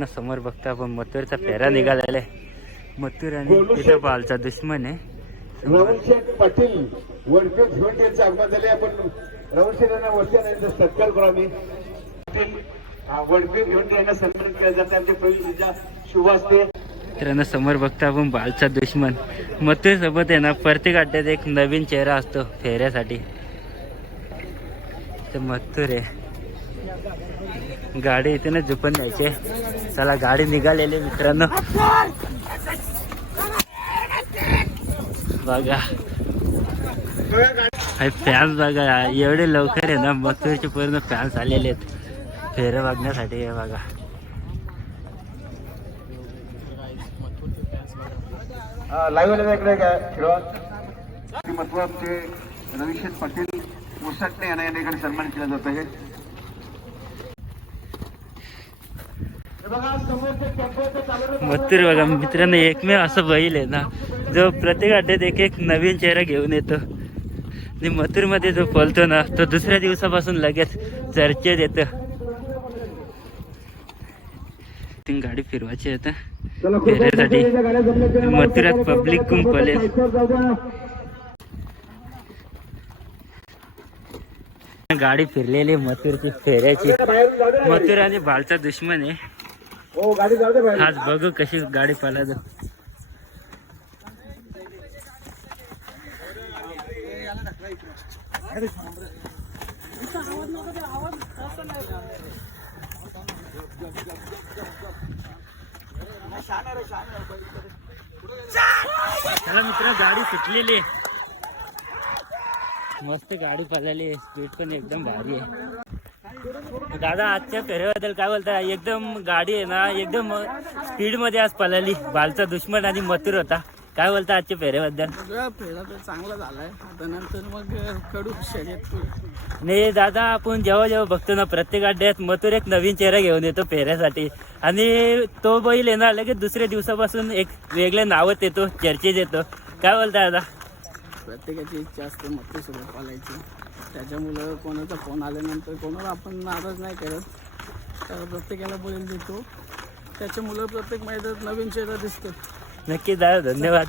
ना समोर बघता आपण मथुरचा फेरा निघालेला आहे. मथुर आणि तिथे बालचा दुश्मन आहे. रावणशेठ पाटील वडपेठ भिवंडी यांचं आगमन झाले आपण रावणशेठ यांना यांचा सत्कार करू आम्ही. यांना केला जाते आमच्या शुभ असते मित्रांनो समोर बघता आपण बालचा दुश्मन. मथुर सोबत आहे ना प्रत्येक अड्ड्यात एक नवीन चेहरा असतो फेऱ्यासाठी. ते मथुर आहे. गाडी इथे ना झुपून द्यायचे चला गाडी निघालेली मित्रांनो. बघा. फॅन्स बघा एवढे लवकर आहे ना मथुरचे पूर्ण फॅन्स आलेले आहेत. फेरं बघण्यासाठी हे बघा लाईव्ह इकडे काय खेळवा महत्त्व आमचे पाटील मुसटणे यांना या ठिकाणी सन्मान केला जात आहे. हे बघा, मित्रांनो एकमेव असं बैल आहे ना जो प्रत्येक अड्ड्यात एक एक नवीन चेहरा घेऊन येतो. आणि मथुरमध्ये जो पळतो ना तो दुसऱ्या दिवसापासून लगेच चर्चेत येतं. ती गाडी फिरवायची आहे आता. फेऱ्यासाठी नाही मथुरात पब्लिक द्या. गाडी फिरलेली मथुरची फेऱ्याची. मथुर आणि बालचा दुश्मन आहे. आज बघू कशी गाडी पळायचं चला मित्र गाडी सुटलेली. मस्त गाडी पळाली. स्पीड पण एकदम भारी आहे. दादा आजच्या फेऱ्याबद्दल काय बोलता? एकदम गाडी आहे ना एकदम स्पीडमध्ये आज पळाली. बालचा दुश्मन आणि मथुर होता. काय बोलता आजच्या फेऱ्याबद्दल? सगळा फेरा तर चांगला झालाय. मग कडू शर्यत नाही दादा आपण जेव्हा जेव्हा बघतो ना प्रत्येक अड्ड्यात मथुर एक नवीन चेहरा घेऊन येतो फेऱ्यासाठी. आणि तो बैल आहे ना लगेच दुसऱ्या दिवसापासून एक वेगळ्या नावात येतो चर्चेत येतो. काय बोलता दादा? प्रत्येकाची इच्छा असते मग सोबत पालायची त्याच्यामुळं कोणाचा फोन आल्यानंतर कोणाला आपण नाराज नाही करत. तर प्रत्येकाला बैल देतो. त्याच्यामुळं प्रत्येक मैदानात नवीन चेहरा दिसतो नक्की दादा धन्यवाद.